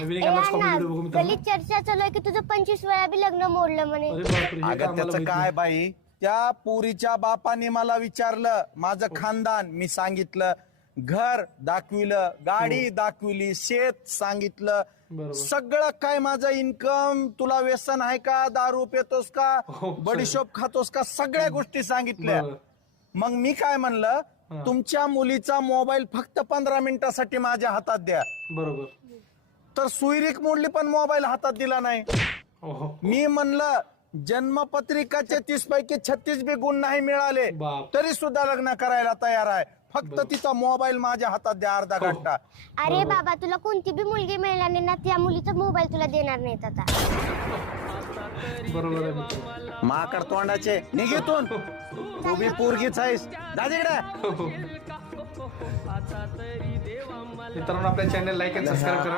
नवीन ए, एका अण्णा, कॉमेडी बघू मित्रांनो. गलीत चर्चा चालू आहे की तुझं 25 वेळा बी लग्न मोडलं म्हणे. अरे बापरे, हे अगं कामाला त्याचं माहिती काय बाई, त्या पुरीच्या बापाने मला विचारलं माझं खानदान, मी सांगितलं. घर दाखविलं, गाडी दाखविली, शेत सांगितलं, बरोबर. सगळं काय माझं इन्कम, तुला व्यसन आहे का, दारू पितोस का, हो, बडीशोप खातोस का, सगळ्या गोष्टी सांगितल्या. बरं. मग मी काय म्हणलं, तुमच्या मुलीचा मोबाईल फक्त 15 मिनिटासाठी माझ्या हातात द्या. बरोबर. तर सुईरीक मोडली पण मोबाईल हातात दिला नाही. हो. मी म्हणलं जन्मपत्रिकाचे 30 पैकी 36 बी गुण नाही मिळाले बाप. तरी सुद्धा लग्न करायला तयार आहे, फक्त तिचा मोबाईल माझ्या हातात द्या अर्धा हो. घंटा. अरे बाबा, तुला कोणती बी मुलगी मिळणार नाही ना, त्या मुलीचा मोबाईल तुला देणार नाहीत आता. बरोबर आहे मित्रांनो. माकड तोंडाचे निघितून, तू बी पोरगीच आहेस, जा तिकडे. मित्रांनो, आपल्या चॅनल लाईक आणि सबस्क्राईब करा.